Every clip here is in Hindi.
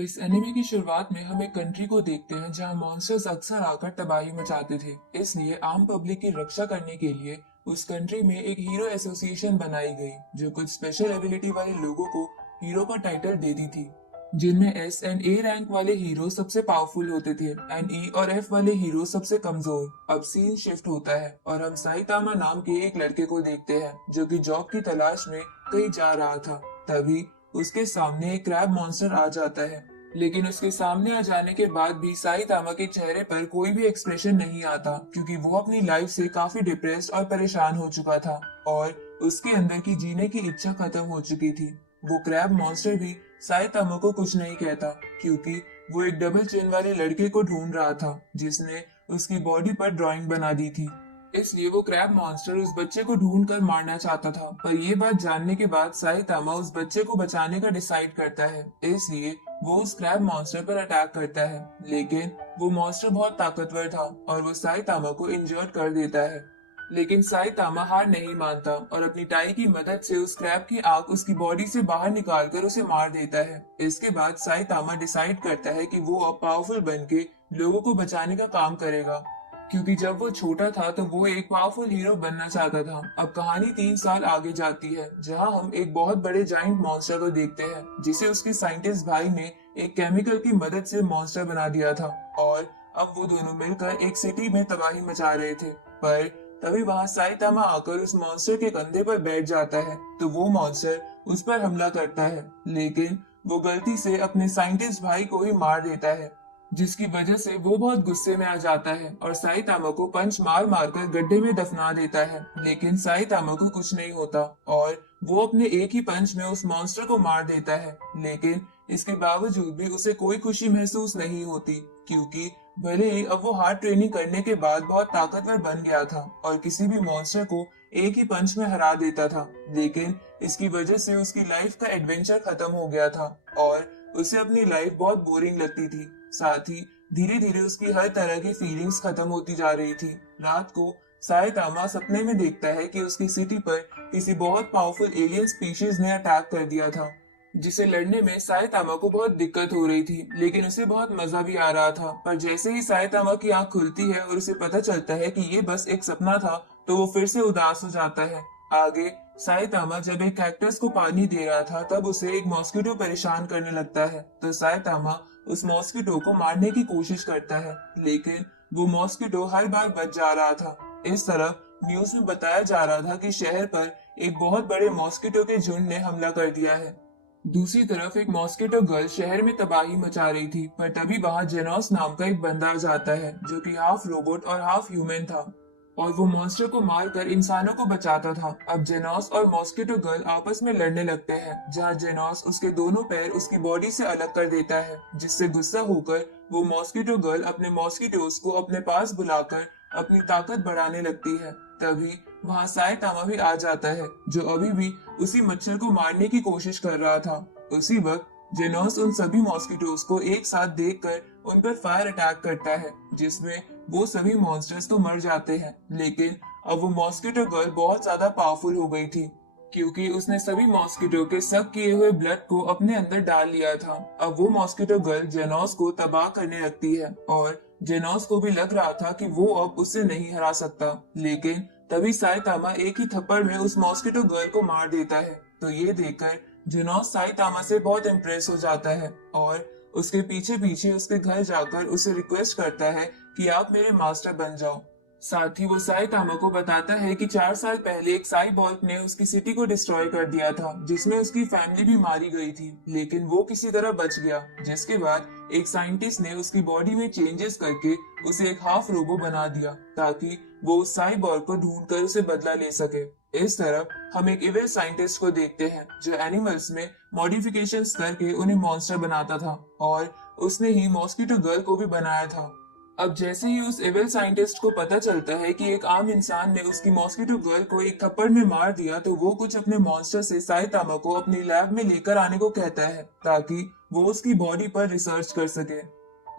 इस एनिमे की शुरुआत में हम एक कंट्री को देखते हैं जहां मॉन्स्टर्स अक्सर आकर तबाही मचाते थे। इसलिए आम पब्लिक की रक्षा करने के लिए उस कंट्री में एक हीरो एसोसिएशन बनाई गई जो कुछ स्पेशल एबिलिटी वाले लोगों को हीरो का टाइटल देती थी, जिनमें एस एंड ए रैंक वाले हीरो सबसे पावरफुल होते थे एंड ई और एफ वाले हीरो सबसे कमजोर। अब सीन शिफ्ट होता है और हम साइतामा नाम के एक लड़के को देखते हैं जो कि जॉब की तलाश में कहीं जा रहा था। तभी उसके सामने एक क्रैब मॉन्स्टर आ जाता है, लेकिन उसके सामने आ जाने के बाद भी साइतामा के चेहरे पर कोई भी एक्सप्रेशन नहीं आता क्योंकि वो अपनी लाइफ से काफी डिप्रेस्ड और परेशान हो चुका था और उसके अंदर की जीने की इच्छा खत्म हो चुकी थी। वो क्रैब मॉन्स्टर भी साइतामा को कुछ नहीं कहता क्योंकि वो एक डबल चिन वाले लड़के को ढूंढ रहा था जिसने उसकी बॉडी पर ड्राइंग बना दी थी। इसलिए वो क्रैब मॉन्स्टर उस बच्चे को ढूंढ कर मारना चाहता था, पर ये बात जानने के बाद साइतामा उस बच्चे को बचाने का डिसाइड करता है। इसलिए वो उस क्रैब मॉन्स्टर पर अटैक करता है, लेकिन वो मॉन्स्टर बहुत ताकतवर था और वो साइतामा को इंजर्ड कर देता है। लेकिन साइतामा हार नहीं मानता और अपनी टाई की मदद से उस क्रैब की आंख उसकी बॉडी से बाहर निकालकर उसे मार देता है। इसके बाद साइतामा डिसाइड करता है कि वो अब पावरफुल बन के लोगों को बचाने का काम करेगा, क्योंकि जब वो छोटा था तो वो एक पावरफुल हीरो बनना चाहता था। अब कहानी 3 साल आगे जाती है जहां हम एक बहुत बड़े जाइंट मॉन्स्टर को देखते हैं जिसे उसके साइंटिस्ट भाई ने एक केमिकल की मदद से मॉन्स्टर बना दिया था और अब वो दोनों मिलकर एक सिटी में तबाही मचा रहे थे। पर तभी वहां साइतामा आकर उस मॉन्स्टर के कंधे पर बैठ जाता है तो वो मॉन्स्टर उस पर हमला करता है, लेकिन वो गलती से अपने साइंटिस्ट भाई को ही मार देता है, जिसकी वजह से वो बहुत गुस्से में आ जाता है और साइतामा को पंच मार मार कर गड्ढे में दफना देता है। लेकिन साइतामा को कुछ नहीं होता और वो अपने एक ही पंच में उस मॉन्स्टर को मार देता है, लेकिन इसके बावजूद भी उसे कोई खुशी महसूस नहीं होती क्योंकि भले ही अब वो हार्ड ट्रेनिंग करने के बाद बहुत ताकतवर बन गया था और किसी भी मॉन्स्टर को एक ही पंच में हरा देता था, लेकिन इसकी वजह से उसकी लाइफ का एडवेंचर खत्म हो गया था और उसे अपनी लाइफ बहुत बोरिंग लगती थी। साथ ही धीरे धीरे उसकी हर तरह की फीलिंग्स खत्म होती जा रही थी। रात को साइतामा सपने में देखता है कि उसकी सिटी पर किसी बहुत पावरफुल एलियन स्पीशीज ने अटैक कर दिया था, जिसे लड़ने में साइतामा को बहुत दिक्कत हो रही थी, लेकिन उसे बहुत मजा भी आ रहा था। पर जैसे ही साइतामा की आंख खुलती है और उसे पता चलता है कि ये बस एक सपना था तो वो फिर से उदास हो जाता है। आगे साइतामा जब एक कैक्टस को पानी दे रहा था तब उसे एक मॉस्किटो परेशान करने लगता है, तो साइतामा उस मॉस्किटो को मारने की कोशिश करता है, लेकिन वो मॉस्किटो हर बार बच जा रहा था। इस तरफ न्यूज में बताया जा रहा था कि शहर पर एक बहुत बड़े मॉस्किटो के झुंड ने हमला कर दिया है। दूसरी तरफ एक मॉस्किटो गर्ल शहर में तबाही मचा रही थी, पर तभी वहां जेनोस नाम का एक बंदा आ जाता है जो कि हाफ रोबोट और हाफ ह्यूमन था और वो मॉन्स्टर को मारकर इंसानों को बचाता था। अब जेनोस और मॉस्किटो गर्ल आपस में लड़ने लगते हैं, जहां जेनोस उसके दोनों पैर उसकी बॉडी से अलग कर देता है, जिससे गुस्सा होकर वो मॉस्किटो गर्ल अपने मॉस्किटोस को अपने पास बुलाकर अपनी ताकत बढ़ाने लगती है। तभी वहां साइतामा भी आ जाता है जो अभी भी उसी मच्छर को मारने की कोशिश कर रहा था। उसी वक्त जेनोस उन सभी मॉस्किटोस को एक साथ देखकर उन पर फायर अटैक करता है, जिसमें वो सभी मॉन्स्टर्स तो मर जाते हैं, लेकिन अब वो मॉस्किटो गर्ल बहुत ज्यादा पावरफुल हो गई थी क्योंकि उसने सभी मॉस्किटो के सक किए हुए ब्लड को अपने अंदर डाल लिया था। अब वो मॉस्किटो गर्ल जेनोस को तबाह करने लगती है और जेनोस को भी लग रहा था कि वो अब उससे नहीं हरा सकता, लेकिन तभी साइतामा एक ही थप्पड़ में उस मॉस्किटो गर्ल को मार देता है। तो ये देखकर जेनोस साइतामा से बहुत इम्प्रेस हो जाता है और उसके पीछे पीछे उसके घर जाकर उसे रिक्वेस्ट करता है कि आप मेरे मास्टर बन जाओ। साथ ही वो साइतामा को बताता है कि 4 साल पहले एक साइबॉर्ग ने उसकी सिटी को डिस्ट्रॉय कर दिया था, जिसमें उसकी फैमिली भी मारी गई थी, लेकिन वो किसी तरह बच गया, जिसके बाद एक साइंटिस्ट ने उसकी बॉडी में चेंजेस करके उसे एक हाफ रोबो बना दिया ताकि वो उस साइबॉर्ग को ढूंढकर उसे बदला ले सके। इस तरफ हम एक इविल साइंटिस्ट को देखते हैं जो एनिमल्स में मॉडिफिकेशंस करके उन्हें मॉन्स्टर बनाता था और उसने ही मॉस्किटो गर्ल को भी बनाया था। अब जैसे ही उस एविल साइंटिस्ट को पता चलता है कि एक आम इंसान ने उसकी मॉस्किटो गर्ल को एक थप्पड़ में मार दिया, तो वो कुछ अपने मॉन्स्टर से साइतामा को अपनी लैब में लेकर आने को कहता है ताकि वो उसकी बॉडी पर रिसर्च कर सके।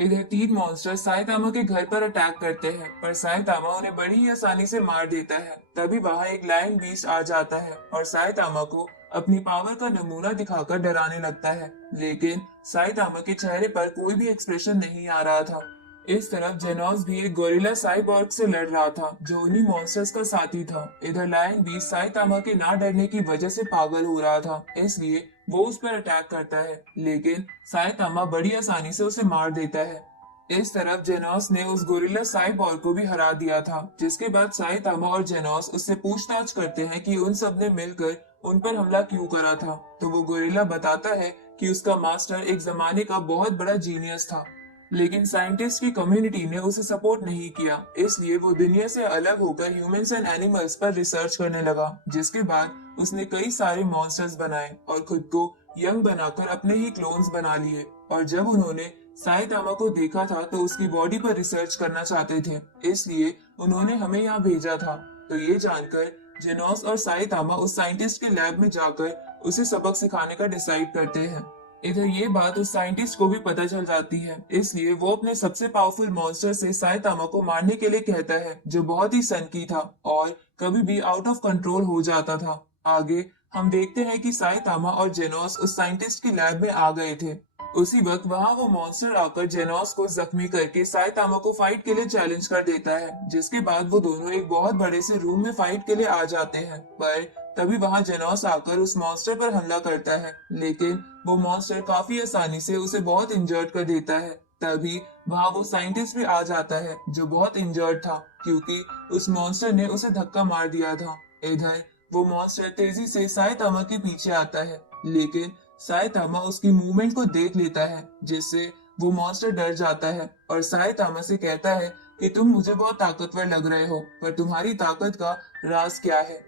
इधर तीन मॉन्स्टर साइतामा के घर पर अटैक करते हैं, पर साइतामा उन्हें बड़ी ही आसानी से मार देता है। तभी वहां एक लायन बीस्ट आ जाता है और साइतामा को अपनी पावर का नमूना दिखाकर डराने लगता है, लेकिन साइतामा के चेहरे पर कोई भी एक्सप्रेशन नहीं आ रहा था। इस तरफ जेनोस भी एक गोरिल्ला साइबॉर्ग से लड़ रहा था, जो उन्हीं मॉन्स्टर्स का साथी था। इधर लायन भी साइतामा के ना डरने की वजह से पागल हो रहा था, इसलिए वो उस पर अटैक करता है, लेकिन साइतामा बड़ी आसानी से उसे मार देता है। इस तरफ जेनोस ने उस गोरिल्ला साइबॉर्ग को भी हरा दिया था, जिसके बाद साइतामा और जेनोस उससे पूछताछ करते हैं कि उन सब ने मिलकर उन पर हमला क्यों करा था। तो वो गोरिल्ला बताता है कि उसका मास्टर एक जमाने का बहुत बड़ा जीनियस था, लेकिन साइंटिस्ट की कम्युनिटी ने उसे सपोर्ट नहीं किया, इसलिए वो दुनिया से अलग होकर ह्यूमंस एंड एनिमल्स पर रिसर्च करने लगा। जिसके बाद उसने कई सारे मॉन्स्टर्स बनाए और खुद को यंग बनाकर अपने ही क्लोन्स बना लिए। और जब उन्होंने साइतामा को देखा था तो उसकी बॉडी पर रिसर्च करना चाहते थे, इसलिए उन्होंने हमें यहाँ भेजा था। तो ये जानकर जेनोस और साइतामा उस साइंटिस्ट के लैब में जाकर उसे सबक सिखाने का डिसाइड करते हैं। इधर ये बात उस साइंटिस्ट को भी पता चल जाती है, इसलिए वो अपने सबसे पावरफुल मॉन्स्टर से साइतामा को मारने के लिए कहता है, जो बहुत ही सनकी था और कभी भी आउट ऑफ कंट्रोल हो जाता था। आगे हम देखते हैं कि साइतामा और जेनोस उस साइंटिस्ट के लैब में आ गए थे। उसी वक्त वहां वो मॉन्स्टर आकर जेनोस को जख्मी करके साइतामा को फाइट के लिए चैलेंज कर देता है, जिसके बाद वो दोनों एक बहुत बड़े से रूम में फाइट के लिए आ जाते हैं। पर तभी वहां जेनोस आकर उस मॉन्स्टर पर हमला करता है, लेकिन वो मॉन्स्टर काफी आसानी से उसे बहुत इंजर्ड कर देता है। तभी वहां वो साइंटिस्ट भी आ जाता है, जो बहुत इंजर्ड था, क्योंकि उस मॉन्स्टर ने उसे धक्का मार दिया था। इधर वो मॉन्स्टर तेजी से साइतामा के पीछे आता है, लेकिन साइतामा उसकी मूवमेंट को देख लेता है, जिससे वो मॉन्स्टर डर जाता है और साइतामा से कहता है कि तुम मुझे बहुत ताकतवर लग रहे हो, पर तुम्हारी ताकत का राज क्या है।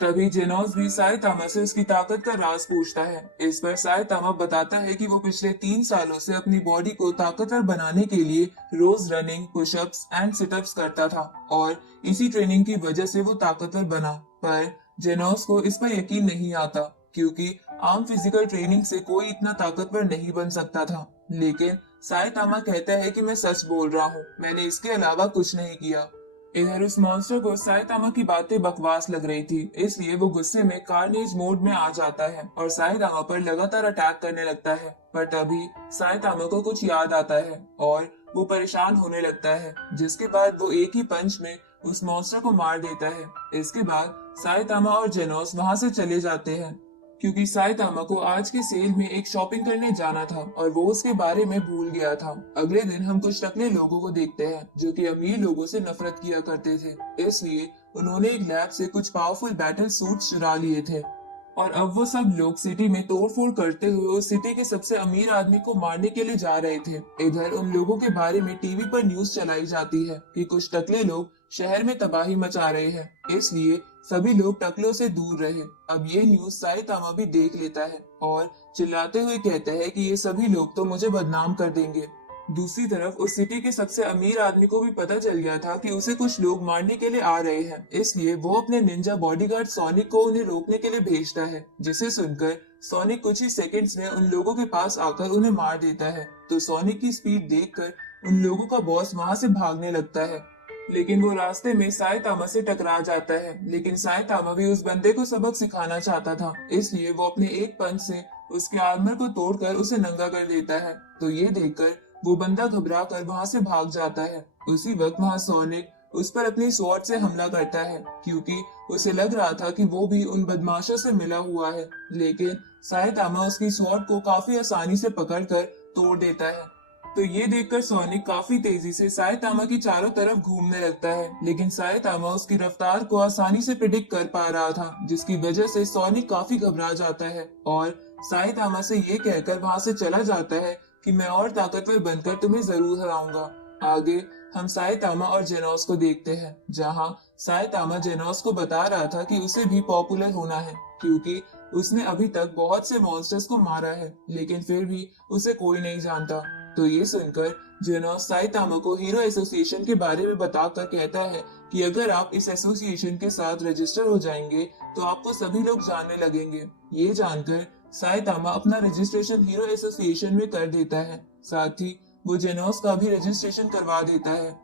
तभी जेनोस भी साइतामा से उसकी ताकत का राज पूछता है। इस पर साइतामा बताता है कि वो पिछले 3 सालों से अपनी बॉडी को ताकतवर बनाने के लिए रोज रनिंग, पुशअप्स एंड सिटअप्स करता था और इसी ट्रेनिंग की वजह से वो ताकतवर बना। पर जेनोस को इस पर यकीन नहीं आता, क्योंकि आम फिजिकल ट्रेनिंग से कोई इतना ताकतवर नहीं बन सकता था। लेकिन साइतामा कहता है कि मैं सच बोल रहा हूँ, मैंने इसके अलावा कुछ नहीं किया। इधर उस मॉन्स्टर को साइतामा की बातें बकवास लग रही थी, इसलिए वो गुस्से में कार्नेज मोड में आ जाता है और साइतामा पर लगातार अटैक करने लगता है। पर तभी साइतामा को कुछ याद आता है और वो परेशान होने लगता है, जिसके बाद वो एक ही पंच में उस मॉन्स्टर को मार देता है। इसके बाद साइतामा और जेनोस वहां से चले जाते हैं, क्योंकि साइतामा को आज के सेल में एक शॉपिंग करने जाना था और वो उसके बारे में भूल गया था। अगले दिन हम कुछ टकले लोगों को देखते हैं, जो कि अमीर लोगों से नफरत किया करते थे, इसलिए उन्होंने एक लैब से कुछ पावरफुल बैटल सूट चुरा लिए थे और अब वो सब लोग सिटी में तोड़फोड़ करते हुए उस सिटी के सबसे अमीर आदमी को मारने के लिए जा रहे थे। इधर उन लोगों के बारे में टीवी पर न्यूज चलाई जाती है कि कुछ टकले लोग शहर में तबाही मचा रहे हैं, इसलिए सभी लोग टकलों से दूर रहे। अब ये न्यूज साइतामा भी देख लेता है और चिल्लाते हुए कहता है कि ये सभी लोग तो मुझे बदनाम कर देंगे। दूसरी तरफ उस सिटी के सबसे अमीर आदमी को भी पता चल गया था कि उसे कुछ लोग मारने के लिए आ रहे हैं, इसलिए वो अपने निंजा बॉडीगार्ड सोनिक को उन्हें रोकने के लिए भेजता है, जिसे सुनकर सोनिक कुछ ही सेकंड्स में उन लोगों के पास आकर उन्हें मार देता है। तो सोनिक की स्पीड देखकर उन लोगों का बॉस वहां से भागने लगता है, लेकिन वो रास्ते में साइतामा से टकरा जाता है। लेकिन साइतामा भी उस बंदे को सबक सिखाना चाहता था, इसलिए वो अपने एक पंच से उसके आर्मर को तोड़कर उसे नंगा कर देता है। तो ये देखकर वो बंदा घबरा कर वहां से भाग जाता है। उसी वक्त वहां सोनिक उस पर अपनी स्वॉर्ड से हमला करता है, क्योंकि उसे लग रहा था कि वो भी उन बदमाशों से मिला हुआ है। लेकिन साइतामा उसकी स्वॉर्ड को काफी आसानी से पकड़कर तोड़ देता है। तो ये देखकर सोनिक काफी तेजी से साइतामा की चारों तरफ घूमने लगता है, लेकिन साइतामा उसकी रफ्तार को आसानी से प्रिडिक्ट कर पा रहा था, जिसकी वजह से सोनिक काफी घबरा जाता है और साइतामा से ये कहकर वहां से चला जाता है कि मैं और ताकतवर बनकर तुम्हें जरूर हराऊंगा। आगे हम साइतामा और जेनोस को देखते हैं, जहां साइतामा जेनोस को बता रहा था कि उसे भी पॉपुलर होना है, क्योंकि उसने अभी तक बहुत से मॉन्स्टर्स को मारा है, लेकिन फिर भी उसे कोई नहीं जानता। तो ये सुनकर जेनोस साइतामा को हीरो एसोसिएशन के बारे में बताकर कहता है कि अगर आप इस एसोसिएशन के साथ रजिस्टर हो जाएंगे तो आपको सभी लोग जानने लगेंगे। ये जानकर साइतामा अपना रजिस्ट्रेशन हीरो एसोसिएशन में कर देता है। साथ ही वो जेनोस का भी रजिस्ट्रेशन करवा देता है।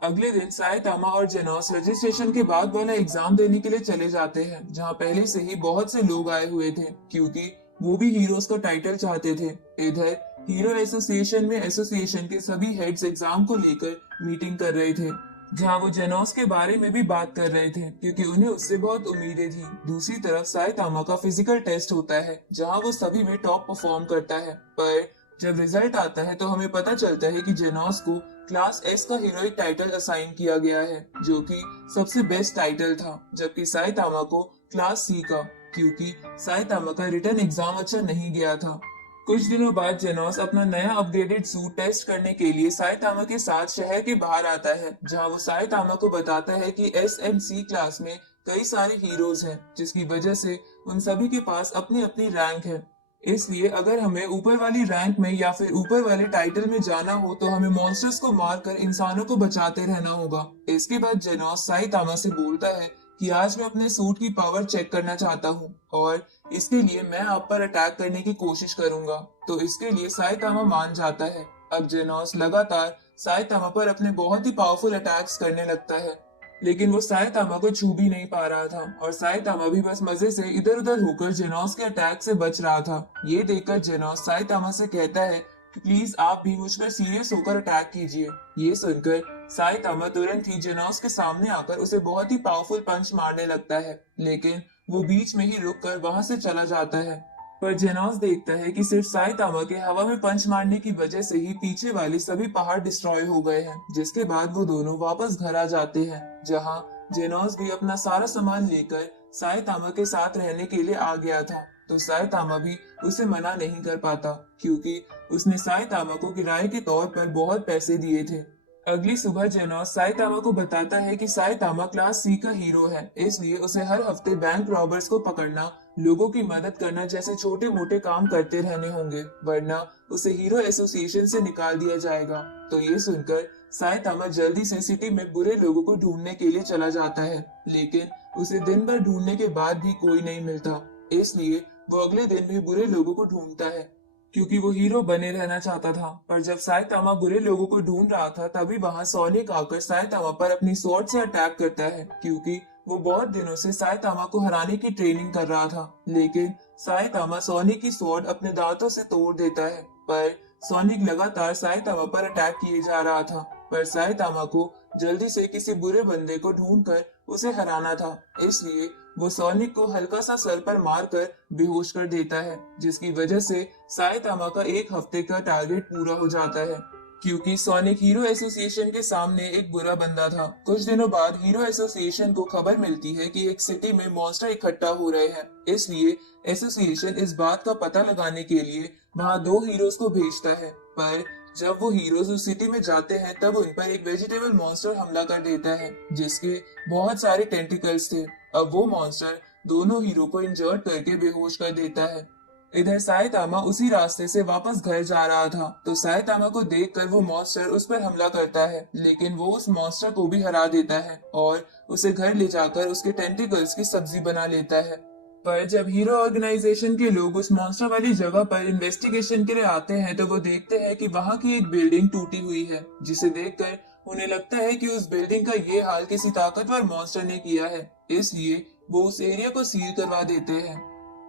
अगले दिन साइतामा और जेनोस रजिस्ट्रेशन के बाद वाला एग्जाम देने के लिए चले जाते हैं, जहां पहले से ही बहुत से लोग आए हुए थे क्योंकि वो भी हीरोज का टाइटल चाहते थे। इधर हीरो एसोसिएशन में एसोसिएशन के सभी हेड्स एग्जाम को लेकर मीटिंग कर रहे थे, जहां वो जेनोस के बारे में भी बात कर रहे थे क्योंकि उन्हें उससे बहुत उम्मीदें थी। दूसरी तरफ साइतामा का फिजिकल टेस्ट होता है, जहां वो सभी में टॉप परफॉर्म करता है, पर जब रिजल्ट आता है तो हमें पता चलता है कि जेनोस को क्लास एस का हीरोइक टाइटल असाइन किया गया है, जो कि सबसे बेस्ट टाइटल था, जबकि साइतामा को क्लास सी का, क्योंकि साइतामा का रिटर्न एग्जाम अच्छा नहीं गया था। कुछ दिनों बाद जेनोस अपना नया अपग्रेडेड सूट टेस्ट करने के लिए साइतामा के साथ शहर के बाहर आता है, जहां वो साइतामा को बताता है कि एसएमसी क्लास में कई सारे हीरोज हैं, जिसकी वजह से उन सभी के पास अपनी अपनी रैंक है। इसलिए अगर हमें ऊपर वाली रैंक में या फिर ऊपर वाले टाइटल में जाना हो तो हमें मॉन्स्टर्स को मारकर इंसानों को बचाते रहना होगा। इसके बाद जेनोस साइतामा से बोलता है कि आज मैं अपने सूट की पावर चेक करना चाहता हूँ और इसके लिए मैं आप पर अटैक करने की कोशिश करूंगा। तो इसके लिए साइतामा मान जाता है। अब जेनोस लगातार साइतामा पर अपने बहुत ही पावरफुल अटैक्स करने लगता है, लेकिन वो साइतामा को छू भी नहीं पा रहा था और साइतामा भी बस मजे से इधर उधर होकर जेनोस के अटैक से बच रहा था। ये देखकर जेनोस साइतामा से कहता है कि प्लीज आप भी मुझ पर सीरियस होकर अटैक कीजिए। ये सुनकर साइतामा तुरंत ही जेनोस के सामने आकर उसे बहुत ही पावरफुल पंच मारने लगता है, लेकिन वो बीच में ही रुककर वहां से चला जाता है। पर जेनोस देखता है कि सिर्फ साइतामा के हवा में पंच मारने की वजह से ही पीछे वाले सभी पहाड़ डिस्ट्रॉय हो गए हैं, जिसके बाद वो दोनों वापस घर आ जाते हैं, जहां जेनोस भी अपना सारा सामान लेकर साइतामा के साथ रहने के लिए आ गया था। तो साइतामा भी उसे मना नहीं कर पाता क्योंकि उसने साइतामा को किराए के तौर पर बहुत पैसे दिए थे। अगली सुबह जेनोस साइतामा को बताता है कि साइतामा क्लास सी का हीरो है, इसलिए उसे हर हफ्ते बैंक रॉबर्स को पकड़ना, लोगों की मदद करना जैसे छोटे मोटे काम करते रहने होंगे, वरना उसे हीरो एसोसिएशन से निकाल दिया जाएगा। तो ये सुनकर साइतामा जल्दी से सिटी में बुरे लोगों को ढूंढने के लिए चला जाता है, लेकिन उसे दिन भर ढूंढने के बाद भी कोई नहीं मिलता। इसलिए वो अगले दिन भी बुरे लोगों को ढूंढता है क्योंकि वो हीरो बने रहना चाहता था। पर जब साइतामा बुरे लोगों को ढूंढ रहा था तभी वहां सोनिक आकर साइतामा पर अपनी स्वॉर्ड से अटैक करता है, क्योंकि वो बहुत दिनों से साइतामा को हराने की ट्रेनिंग कर रहा था। लेकिन साइतामा सोनिक की स्वॉर्ड अपने दांतों से तोड़ देता है, पर सोनिक लगातार साइतामा पर अटैक किए जा रहा था। पर साइतामा को जल्दी से किसी बुरे बंदे को ढूंढकर उसे हराना था, इसलिए वो सोनिक को हल्का सा सर पर मारकर बेहोश कर देता है, जिसकी वजह से साइतामा का एक हफ्ते का टारगेट पूरा हो जाता है, क्योंकि सोनिक हीरो एसोसिएशन के सामने एक बुरा बंदा था। कुछ दिनों बाद हीरो एसोसिएशन को खबर मिलती है कि एक सिटी में मॉन्स्टर इकट्ठा हो रहे हैं, इसलिए एसोसिएशन इस बात का पता लगाने के लिए वहां 2 हीरोज को भेजता है। पर जब वो हीरोज उस सिटी में जाते हैं तब उन पर एक वेजिटेबल मॉन्स्टर हमला कर देता है, जिसके बहुत सारे टेंटिकल्स थे। अब वो मॉन्स्टर दोनों हीरो को इंजर्ड करके बेहोश कर देता है। इधर साइतामा उसी रास्ते से वापस घर जा रहा था, तो साइतामा को देखकर वो मॉन्स्टर उस पर हमला करता है, लेकिन वो उस मॉन्स्टर को भी हरा देता है और उसे घर ले जाकर उसके टेंटिकल्स की सब्जी बना लेता है। पर जब हीरो ऑर्गेनाइजेशन के लोग उस मॉन्स्टर वाली जगह पर इन्वेस्टिगेशन के लिए आते हैं तो वो देखते हैं कि वहाँ की एक बिल्डिंग टूटी हुई है, जिसे देखकर उन्हें लगता है कि उस बिल्डिंग का ये हाल किसी ताकतवर मॉन्स्टर ने किया है, इसलिए वो उस एरिया को सील करवा देते हैं।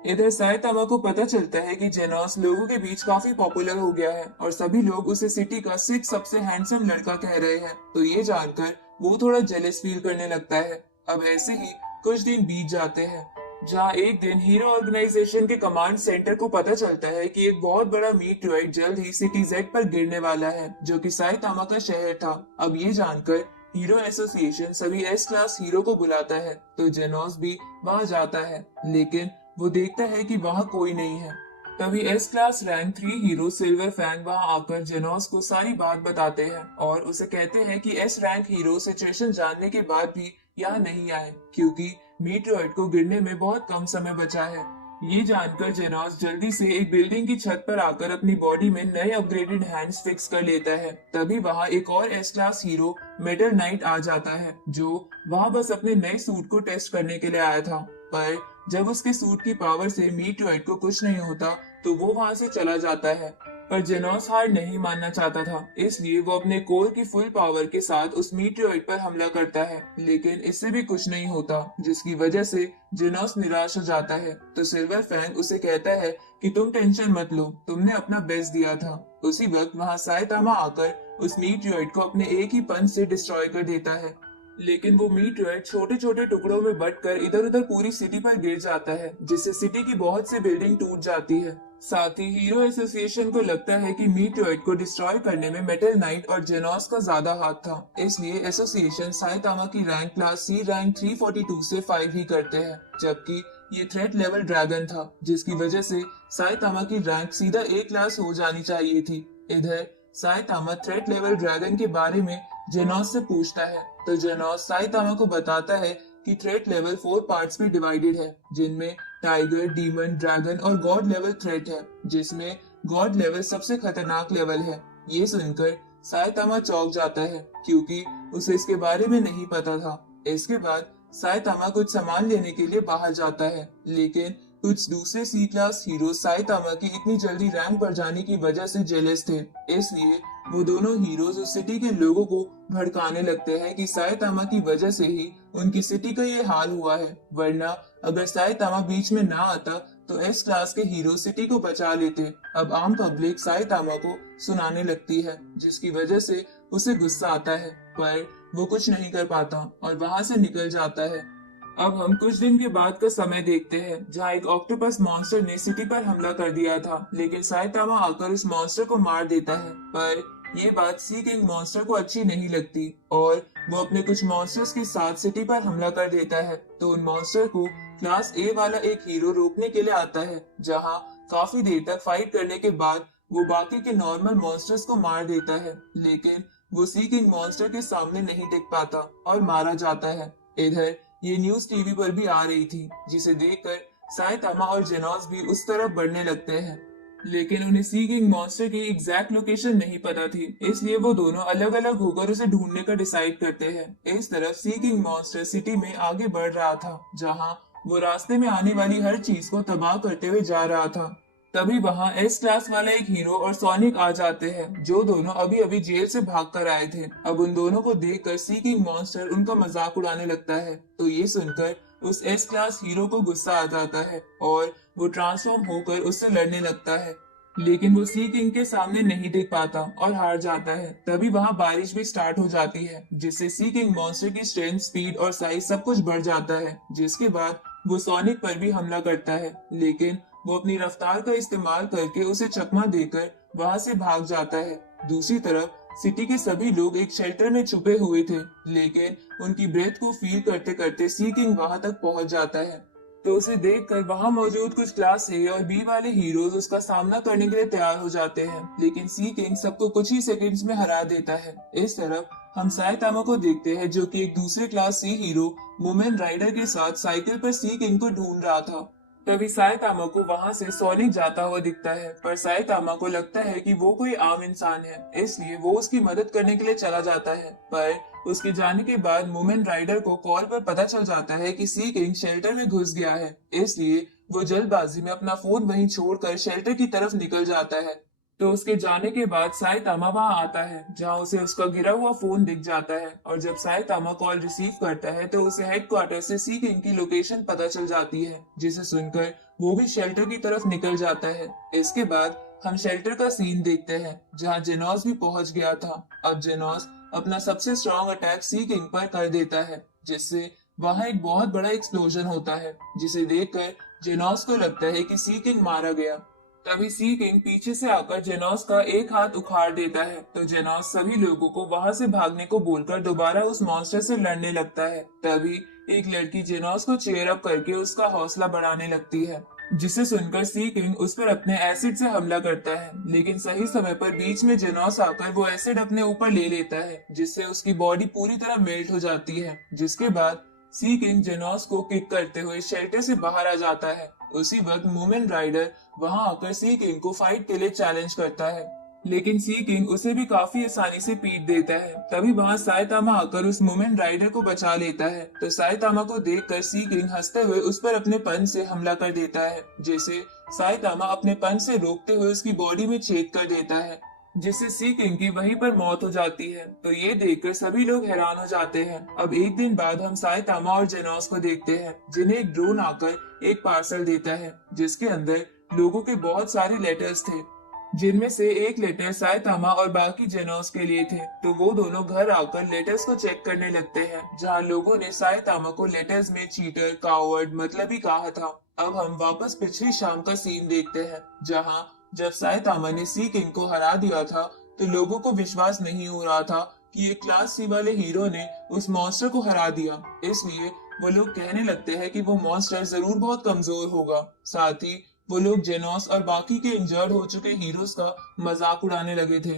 इधर साइतामा को पता चलता है कि जेनोस लोगों के बीच काफी पॉपुलर हो गया है और सभी लोग उसे सिटी का 6 सबसे हैंडसम लड़का कह रहे हैं, तो ये जानकर वो थोड़ा जेलस फील करने लगता है। अब ऐसे ही कुछ दिन बीत जाते हैं, जहाँ एक दिन हीरो ऑर्गेनाइजेशन के कमांड सेंटर को पता चलता है कि एक बहुत बड़ा मीटरॉइड जल्द ही सिटी जेड पर गिरने वाला है, जो कि साइतामा का शहर था। अब ये जानकर हीरो एसोसिएशन सभी एस क्लास हीरो को बुलाता है, तो जेनोस भी वहां जाता है, लेकिन वो देखता है कि वहां कोई नहीं है। तभी S class rank 3 hero silver fang वहां आकर जेनोस को सारी बात बताते हैं और उसे कहते हैं कि एस रैंक हीरो सिचुएशन जानने के बाद भी यहाँ नहीं आए, क्योंकि मीटरॉइड को गिरने में बहुत कम समय बचा है। ये जानकर जेनोस जल्दी से एक बिल्डिंग की छत पर आकर अपनी बॉडी में नए अपग्रेडेड हैंड्स फिक्स कर लेता है। तभी वहाँ एक और S class hero Metal Knight आ जाता है, जो वहाँ बस अपने नए सूट को टेस्ट करने के लिए आया था। पर जब उसके सूट की पावर से मीटरॉइड को कुछ नहीं होता तो वो वहाँ से चला जाता है। पर जेनोस हार नहीं मानना चाहता था, इसलिए वो अपने कोर की फुल पावर के साथ उस मीटियोराइड पर हमला करता है। लेकिन इससे भी कुछ नहीं होता, जिसकी वजह से जेनोस निराश हो जाता है। तो सिल्वर फैंग उसे कहता है कि तुम टेंशन मत लो, तुमने अपना बेस्ट दिया था। उसी वक्त वहाँ साइतामा आकर उस मीटियोराइड को अपने एक ही पंच से डिस्ट्रॉय कर देता है। लेकिन वो मीटियोराइड छोटे छोटे टुकड़ों में बंटकर इधर उधर पूरी सिटी पर गिर जाता है, जिससे सिटी की बहुत सी बिल्डिंग टूट जाती है। साथ ही हीरो एसोसिएशन को लगता है कि मीटियोराइड को डिस्ट्रॉय करने में मेटल नाइट और जेनोस का ज्यादा हाथ था, इसलिए एसोसिएशन साइतामा की रैंक क्लास सी रैंक 342 से 5 ही करते हैं, जबकि ये थ्रेट लेवल ड्रैगन था, जिसकी वजह से साइतामा की रैंक सीधा ए क्लास हो जानी चाहिए थी। इधर साइतामा थ्रेट लेवल ड्रैगन के बारे में जेनोस से पूछता है, तो जेनोस साइतामा को बताता है कि थ्रेट लेवल 4 पार्ट्स में डिवाइडेड है, जिनमें टाइगर, डीमन, ड्रैगन और गॉड लेवल थ्रेट है, जिसमें गॉड लेवल सबसे खतरनाक लेवल है। ये सुनकर साइतामा चौंक जाता है, क्योंकि उसे इसके बारे में नहीं पता था। इसके बाद साइतामा कुछ सामान लेने के लिए बाहर जाता है, लेकिन कुछ दूसरे सी क्लास हीरो साइतामा की इतनी जल्दी रैंक पर जाने की वजह से जेलस थे, इसलिए वो दोनों हीरोज उस सिटी के लोगों को भड़काने लगते हैं कि साइतामा की वजह से ही उनकी सिटी का ये हाल हुआ है, वरना अगर साइतामा बीच में ना आता तो एस क्लास के हीरो सिटी को बचा लेते। अब आम पब्लिक साइतामा को सुनाने लगती है, जिसकी वजह से उसे गुस्सा आता है, पर वो कुछ नहीं कर पाता और वहां से निकल जाता है। अब हम कुछ दिन के बाद का समय देखते हैं, जहाँ एक ऑक्टोपस मॉन्स्टर ने सिटी पर हमला कर दिया था, लेकिन साइतामा आकर उस मॉन्स्टर को मार देता है। पर ये बात सी किंग मॉन्स्टर को अच्छी नहीं लगती और वो अपने कुछ मॉन्स्टर्स के साथ सिटी पर हमला कर देता है। तो उन मॉन्स्टर को क्लास ए वाला एक हीरो रोकने के लिए आता है, जहाँ काफी देर तक फाइट करने के बाद वो बाकी के नॉर्मल मॉन्स्टर्स को मार देता है, लेकिन वो सी किंग मॉन्स्टर के सामने नहीं टिक पाता और मारा जाता है। इधर ये न्यूज टीवी पर भी आ रही थी, जिसे देखकर साइतामा और जेनोस भी उस तरफ बढ़ने लगते हैं, लेकिन उन्हें सी किंग मॉन्स्टर की एग्जैक्ट लोकेशन नहीं पता थी, इसलिए वो दोनों अलग अलग होकर उसे ढूंढने का डिसाइड करते हैं। इस तरफ सी किंग मॉन्स्टर सिटी में आगे बढ़ रहा था, जहां वो रास्ते में आने वाली हर चीज को तबाह करते हुए जा रहा था। तभी वहां एस क्लास वाला एक हीरो और सोनिक आ जाते हैं, जो दोनों अभी अभी जेल से भाग कर आए थे। अब उन दोनों को देखकर सी किंग मॉन्स्टर उनका मजाक उड़ाने लगता है, तो ये सुनकर उस एस क्लास हीरो को गुस्सा आ जाता है और वो ट्रांसफॉर्म होकर उससे लड़ने लगता है, लेकिन वो सी किंग के सामने नहीं टिक पाता और हार जाता है। तभी वहां बारिश भी स्टार्ट हो जाती है, जिससे सी किंग मॉन्स्टर की स्ट्रेंथ, स्पीड और साइज सब कुछ बढ़ जाता है, जिसके बाद वो सोनिक पर भी हमला करता है, लेकिन वो अपनी रफ्तार का इस्तेमाल करके उसे चकमा देकर वहां से भाग जाता है। दूसरी तरफ सिटी के सभी लोग एक शेल्टर में छुपे हुए थे, लेकिन उनकी ब्रेथ को फील करते करते सी किंग वहां तक पहुंच जाता है। तो उसे देखकर वहां मौजूद कुछ क्लास ए और बी वाले हीरोज उसका सामना करने के लिए तैयार हो जाते हैं, लेकिन सी किंग सबको कुछ ही सेकंड्स में हरा देता है। इस तरफ हम साइतामा को देखते हैं, जो कि एक दूसरे class C hero women rider के साथ साइकिल पर सी किंग को ढूंढ रहा था। तभी साइतामा को वहां से सोनिक जाता हुआ दिखता है, पर साइतामा को लगता है कि वो कोई आम इंसान है, इसलिए वो उसकी मदद करने के लिए चला जाता है। पर उसके जाने के बाद वुमेन राइडर को कॉल पर पता चल जाता है कि सी किंग शेल्टर में घुस गया है, इसलिए वो जल्दबाजी में अपना फोन वहीं छोड़कर शेल्टर की तरफ निकल जाता है। तो उसके जाने के बाद साइतामा वहां आता है, जहां उसे उसका गिरा हुआ फोन दिख जाता है, और जब साइतामा कॉल रिसीव करता है तो उसे हेडक्वार्टर से सी किंग की लोकेशन पता चल जाती है, जिसे सुनकर वो भी शेल्टर की तरफ निकल जाता है। इसके बाद हम शेल्टर का सीन देखते हैं, जहां जेनोस भी पहुंच गया था। अब जेनोस अपना सबसे स्ट्रॉन्ग अटैक सी किंग पर कर देता है, जिससे वहां एक बहुत बड़ा एक्सप्लोजन होता है, जिसे देखकर जेनोस को लगता है कि सी किंग मारा गया। तभी सी किंग पीछे से आकर जेनोस का एक हाथ उखाड़ देता है, तो जेनोस सभी लोगों को वहां से भागने को बोलकर दोबारा उस मॉन्स्टर से लड़ने लगता है। तभी एक लड़की जेनोस को चेयर अप करके उसका हौसला बढ़ाने लगती है, जिसे सुनकर सी किंग उस पर अपने एसिड से हमला करता है, लेकिन सही समय पर बीच में जेनोस आकर वो एसिड अपने ऊपर ले लेता है, जिससे उसकी बॉडी पूरी तरह मेल्ट हो जाती है। जिसके बाद सी किंग जेनोस को किक करते हुए शेल्टर से बाहर आ जाता है। उसी वक्त वुमेन राइडर वहां आकर सी किंग को फाइट के लिए चैलेंज करता है। लेकिन सी किंग उसे भी काफी आसानी से पीट देता है। तभी वहां साइतामा आकर उस वुमेन राइडर को बचा लेता है। तो साइतामा को देखकर सी किंग हंसते हुए उस पर अपने पंच से हमला कर देता है, जिसे साइतामा अपने पंच से रोकते हुए उसकी बॉडी में छेद कर देता है, जिससे सी किंग की वहीं पर मौत हो जाती है। तो ये देखकर सभी लोग हैरान हो जाते हैं। अब एक दिन बाद हम साइतामा और जेनोस को देखते हैं, जिन्हें एक ड्रोन आकर एक पार्सल देता है, जिसके अंदर लोगों के बहुत सारे लेटर्स थे, जिनमें से एक लेटर साइतामा और बाकी जेनोस के लिए थे। तो वो दोनों घर आकर लेटर्स को चेक करने लगते हैं, जहां लोगों ने साइतामा को लेटर्स में चीटर, कावर्ड मतलब ही कहा था। अब हम वापस पिछली शाम का सीन देखते हैं, जहां जब साइतामा ने सी किंग को हरा दिया था, तो लोगों को विश्वास नहीं हो रहा था कि एक क्लास सी वाले हीरो ने उस मॉन्स्टर को हरा दिया। इसलिए वो लोग कहने लगते हैं कि वो मॉन्स्टर जरूर बहुत कमजोर होगा। साथ ही वो लोग जेनोस और बाकी के इंजर्ड हो चुके हीरोज का मजाक उड़ाने लगे थे,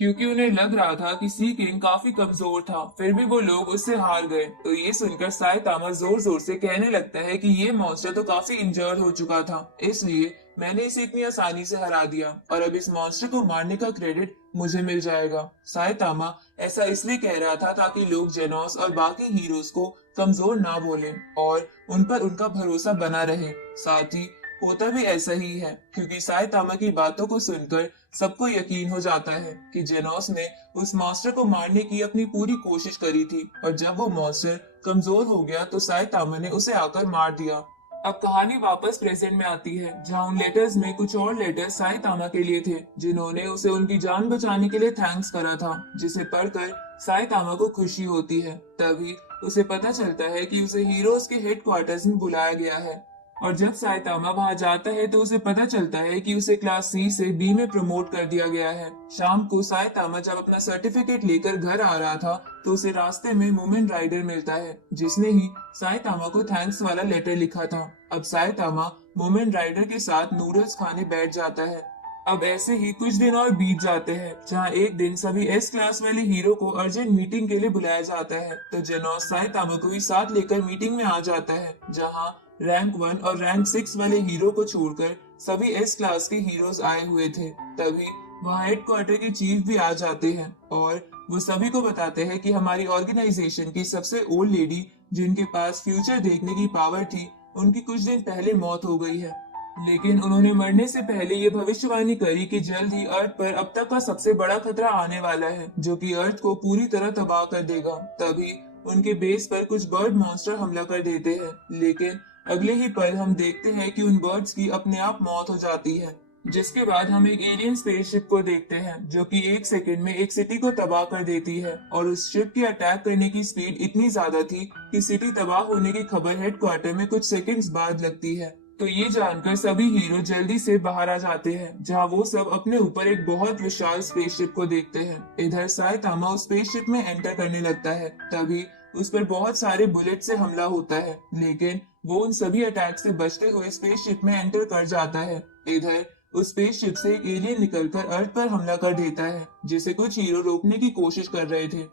क्योंकि उन्हें लग रहा था कि सी किंग काफी कमजोर था। फिर भी वो लोग उससे हार गए। तो ये सुनकर साइतामा जोर जोर से कहने लगता है कि ये मॉन्स्टर तो काफी इंजर्ड हो चुका था, इसलिए मैंने इसे इतनी आसानी से हरा दिया और अब इस मॉन्स्टर को मारने का क्रेडिट मुझे मिल जाएगा। साइतामा ऐसा इसलिए कह रहा था ताकि लोग जेनोस और बाकी हीरोज को कमजोर ना बोलें और उन पर उनका भरोसा बना रहे। साथ ही होता भी ऐसा ही है, क्योंकि साइतामा की बातों को सुनकर सबको यकीन हो जाता है कि जेनोस ने उस मॉन्स्टर को मारने की अपनी पूरी कोशिश करी थी, और जब वो मॉन्स्टर कमजोर हो गया तो साइतामा ने उसे आकर मार दिया। अब कहानी वापस प्रेजेंट में आती है, जहां उन लेटर्स में कुछ और लेटर्स साइतामा के लिए थे, जिन्होंने उसे उनकी जान बचाने के लिए थैंक्स करा था, जिसे पढ़कर साइतामा को खुशी होती है। तभी उसे पता चलता है कि उसे हीरोज के हेडक्वार्टर्स में बुलाया गया है, और जब साइतामा वहां जाता है तो उसे पता चलता है कि उसे क्लास सी से बी में प्रमोट कर दिया गया है। शाम को साइतामा जब अपना सर्टिफिकेट लेकर घर आ रहा था, तो उसे रास्ते में वुमेन राइडर मिलता है, जिसने ही साइतामा को थैंक्स वाला लेटर लिखा था। अब साइतामा वुमेन राइडर के साथ नूडल्स खाने बैठ जाता है। अब ऐसे ही कुछ दिन और बीत जाते हैं, जहां एक दिन सभी एस क्लास वाले हीरो को अर्जेंट मीटिंग के लिए बुलाया जाता है। तो जेनोस साइतामा को भी साथ लेकर मीटिंग में आ जाता है, जहां रैंक 1 और रैंक 6 वाले हीरो को छोड़कर सभी एस क्लास के हीरोज आए हुए थे। तभी वहां हेडक्वार्टर के चीफ भी आ जाते हैं, और वो सभी को बताते हैं कि हमारी ऑर्गेनाइजेशन की सबसे ओल्ड लेडी, जिनके पास फ्यूचर देखने की पावर थी, उनकी कुछ दिन पहले मौत हो गई है। लेकिन उन्होंने मरने से पहले ये भविष्यवाणी करी कि जल्द ही अर्थ पर अब तक का सबसे बड़ा खतरा आने वाला है, जो कि अर्थ को पूरी तरह तबाह कर देगा। तभी उनके बेस पर कुछ बर्ड मॉन्स्टर हमला कर देते हैं, लेकिन अगले ही पल हम देखते हैं कि उन बर्ड्स की अपने आप मौत हो जाती है। जिसके बाद हम एक एलियन स्पेसशिप को देखते हैं, जो कि एक सेकंड में एक सिटी को तबाह कर देती है, और उस शिप की अटैक करने की स्पीड इतनी ज्यादा थी कि सिटी तबाह होने की खबर हेडक्वार्टर में कुछ सेकंड्स बाद लगती है। तो ये जानकर सभी हीरो जल्दी से बाहर आ जाते हैं, जहां वो सब अपने ऊपर एक बहुत विशाल स्पेसशिप को देखते हैं। इधर साइतामा उस स्पेसशिप में एंटर करने लगता है। तभी उस पर बहुत सारे बुलेट से हमला होता है, लेकिन वो उन सभी अटैक से बचते हुए स्पेसशिप में एंटर कर जाता है। इधर उस स्पेसशिप से एक एलियन निकलकर अर्थ पर हमला कर देता है, जिसे कुछ हीरो रोकने की कोशिश कर रहे थे,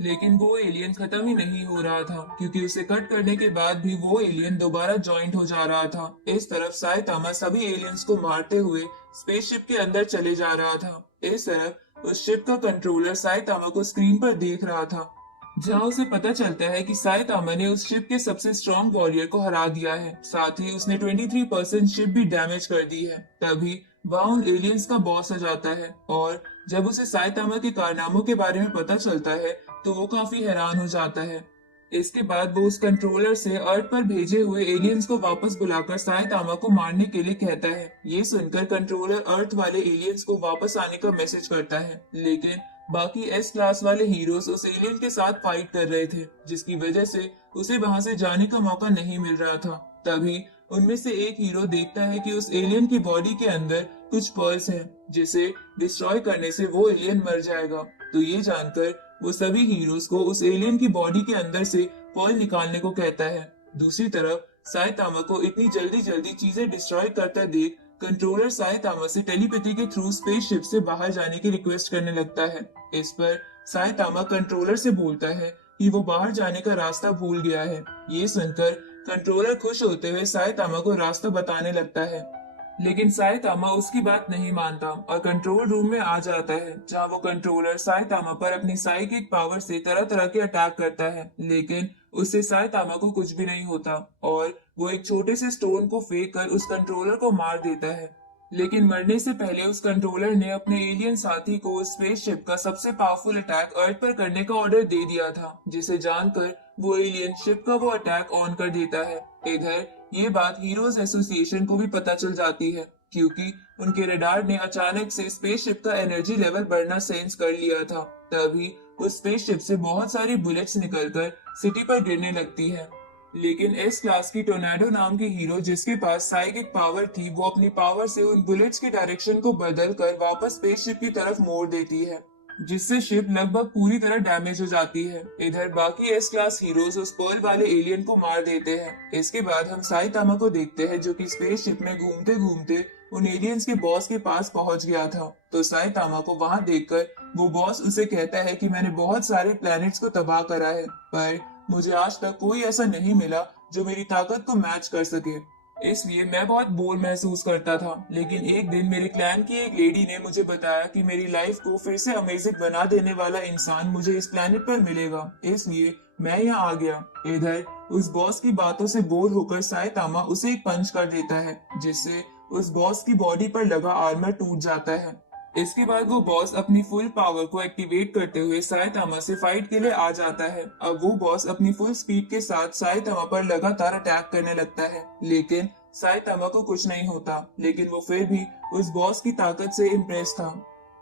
लेकिन वो एलियन खत्म ही नहीं हो रहा था, क्योंकि उसे कट करने के बाद भी वो एलियन दोबारा ज्वाइंट हो जा रहा था। इस तरफ साइतामा सभी एलियंस को मारते हुए स्पेसशिप के अंदर चले जा रहा था। इस तरफ उस शिप का कंट्रोलर साइतामा को स्क्रीन पर देख रहा था, जहां उसे पता चलता है कि साइतामा ने उस शिप के सबसे स्ट्रॉन्ग वॉरियर को हरा दिया है। साथ ही उसने 23% शिप भी डैमेज कर दी है। तभी वहां उन एलियंस का बॉस आ जाता है, और जब उसे साइतामा के कारनामों के बारे में पता चलता है तो वो काफी हैरान हो जाता है। इसके बाद वो उस कंट्रोलर से अर्थ पर भेजे हुए एलियंस को वापस बुलाकर साइतामा को मारने के लिए कहता है। ये सुनकर कंट्रोलर अर्थ वाले एलियंस को वापस आने का मैसेज करता है, लेकिन बाकी एस क्लास वाले हीरोज उस एलियन के साथ फाइट कर रहे थे, जिसकी वजह से उसे वहां से जाने का मौका नहीं मिल रहा था। तभी उनमें से एक हीरो देखता है कि उस एलियन की बॉडी के अंदर कुछ पर्ल्स हैं, जिसे डिस्ट्रॉय करने से वो एलियन मर जाएगा। तो ये जानकर वो सभी हीरोज को उस एलियन की बॉडी के अंदर से पर्ल निकालने को कहता है। दूसरी तरफ साइतामा को इतनी जल्दी जल्दी चीजें डिस्ट्रॉय करता देख कंट्रोलर साइतामा से टेलीपैथी के थ्रू स्पेसशिप से बाहर जाने की रिक्वेस्ट करने लगता है। इस पर साइतामा कंट्रोलर से बोलता है कि वो बाहर जाने का रास्ता भूल गया है। ये सुनकर कंट्रोलर खुश होते हुए साइतामा को रास्ता बताने लगता है। लेकिन साइतामा उसकी बात नहीं मानता और कंट्रोल रूम में आ जाता है, जहां वो कंट्रोलर साइतामा पर अपनी साइकिक पावर से तरह तरह के अटैक करता है। लेकिन उससे साइतामा को कुछ भी नहीं होता और वो एक छोटे से स्टोन को फेंक कर उस कंट्रोलर को मार देता है। लेकिन मरने से पहले उस कंट्रोलर ने अपने एलियन साथी को उस स्पेसशिप का सबसे पावरफुल अटैक अर्थ पर करने का ऑर्डर दे दिया था, जिसे जानकर वो एलियन शिप का वो अटैक ऑन कर देता है। इधर ये बात हीरोज एसोसिएशन को भी पता चल जाती है, क्योंकि उनके रडार ने अचानक से स्पेसशिप का एनर्जी लेवल बढ़ना सेंस कर लिया था। तभी उस स्पेसशिप से बहुत सारी बुलेट्स निकलकर सिटी पर गिरने लगती है। लेकिन एस क्लास की टोर्नेडो नाम की हीरो, जिसके पास साइकिक पावर थी, वो अपनी पावर से उन बुलेट्स की डायरेक्शन को बदल कर वापस स्पेसशिप की तरफ मोड़ देती है, जिससे शिप लगभग पूरी तरह डैमेज हो जाती है। इधर बाकी एस क्लास हीरोज उस पर्ल वाले एलियन को मार देते हैं। इसके बाद हम साइतामा को देखते हैं, जो कि स्पेसशिप में घूमते घूमते उन एलियंस के बॉस के पास पहुंच गया था। तो साइतामा को वहां देखकर वो बॉस उसे कहता है कि मैंने बहुत सारे प्लैनेट्स को तबाह करा है, पर मुझे आज तक कोई ऐसा नहीं मिला जो मेरी ताकत को मैच कर सके, इसलिए मैं बहुत बोर महसूस करता था। लेकिन एक दिन मेरे क्लैन की एक लेडी ने मुझे बताया कि मेरी लाइफ को फिर से अमेजिंग बना देने वाला इंसान मुझे इस प्लेनेट पर मिलेगा, इसलिए मैं यहाँ आ गया। इधर उस बॉस की बातों से बोर होकर साइतामा उसे एक पंच कर देता है, जिससे उस बॉस की बॉडी पर लगा आर्मर टूट जाता है। इसके बाद वो बॉस अपनी फुल पावर को एक्टिवेट करते हुए साइतामा से फाइट के लिए आ जाता है। अब वो बॉस अपनी फुल स्पीड के साथ साइतामा पर लगातार अटैक करने लगता है, लेकिन साइतामा को कुछ नहीं होता। लेकिन वो फिर भी उस बॉस की ताकत से इम्प्रेस था।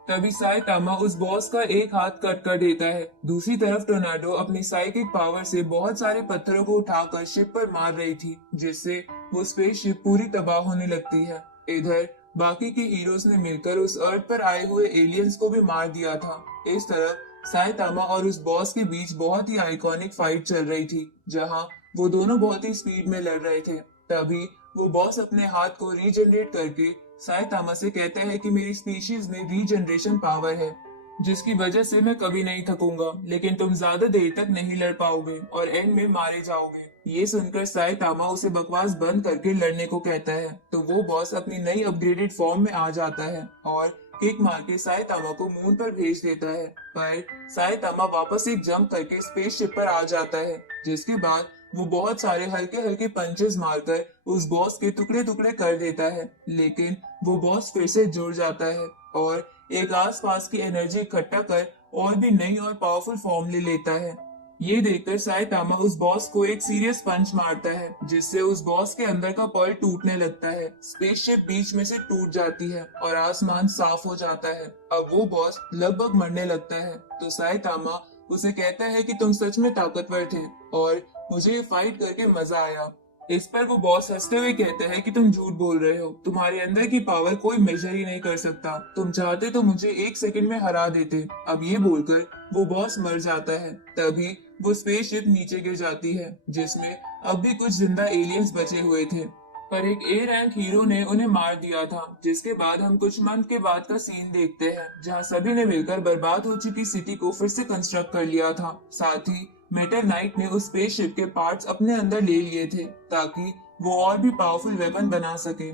तभी साइतामा उस बॉस का एक हाथ कट कर देता है। दूसरी तरफ टोर्नाडो अपनी साइकिक पावर से बहुत सारे पत्थरों को उठाकर शिप पर मार रही थी, जिससे वो स्पेसशिप पूरी तबाह होने लगती है। इधर बाकी के हीरोज ने मिलकर उस अर्थ पर आए हुए एलियंस को भी मार दिया था। इस तरह साइतामा और उस बॉस के बीच बहुत ही आइकॉनिक फाइट चल रही थी, जहां वो दोनों बहुत ही स्पीड में लड़ रहे थे। तभी वो बॉस अपने हाथ को रीजनरेट करके साइतामा से कहते हैं कि मेरी स्पीशीज में रीजनरेशन पावर है, जिसकी वजह से मैं कभी नहीं थकूंगा, लेकिन तुम ज्यादा देर तक नहीं लड़ पाओगे और एंड में मारे जाओगे। ये सुनकर साइतामा उसे बकवास बंद करके लड़ने को कहता है। तो वो बॉस अपनी नई अपग्रेडेड फॉर्म में आ जाता है और किक मार के साइतामा को मून पर भेज देता है। पर साइतामा वापस एक जंप करके स्पेसशिप पर आ जाता है, जिसके बाद वो बहुत सारे हल्के हल्के पंचेस मारकर उस बॉस के टुकड़े टुकड़े कर देता है। लेकिन वो बॉस फिर से जुड़ जाता है और एक आसपास की एनर्जी इकट्ठा कर और भी नई और पावरफुल फॉर्म ले लेता है। ये देखकर साइतामा उस बॉस को एक सीरियस पंच मारता है, जिससे उस बॉस के अंदर का पर्ल टूटने लगता है। स्पेसशिप बीच में से टूट जाती है और आसमान साफ हो जाता है। अब वो बॉस लगभग मरने लगता है। तो साइतामा उसे कहता है कि तुम सच में ताकतवर थे और मुझे ये फाइट करके मजा आया। इस पर वो बॉस हंसते हुए कहते हैं कि तुम झूठ बोल रहे हो, तुम्हारे अंदर की पावर कोई मेजर ही नहीं कर सकता, तुम चाहते तो मुझे एक सेकंड में हरा देते। अब ये बोलकर वो बॉस मर जाता है। तभी वो स्पेसशिप नीचे गिर जाती है, जिसमें अब भी कुछ जिंदा एलियंस बचे हुए थे, पर एक ए रैंक हीरो ने उन्हें मार दिया था। जिसके बाद हम कुछ मंथ के बाद का सीन देखते हैं, जहां सभी ने मिलकर बर्बाद हो चुकी सिटी को फिर से कंस्ट्रक्ट कर लिया था। साथ ही मेटल नाइट ने उस स्पेसशिप के पार्ट्स अपने अंदर ले लिए थे, ताकि वो और भी पावरफुल वेपन बना सके।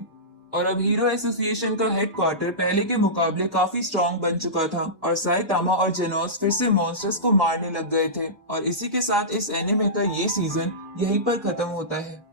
और अब हीरो एसोसिएशन का हेडक्वार्टर पहले के मुकाबले काफी स्ट्रॉन्ग बन चुका था और साइतामा और जेनोस फिर से मॉन्स्टर्स को मारने लग गए थे। और इसी के साथ इस एनिमे का ये सीजन यहीं पर खत्म होता है।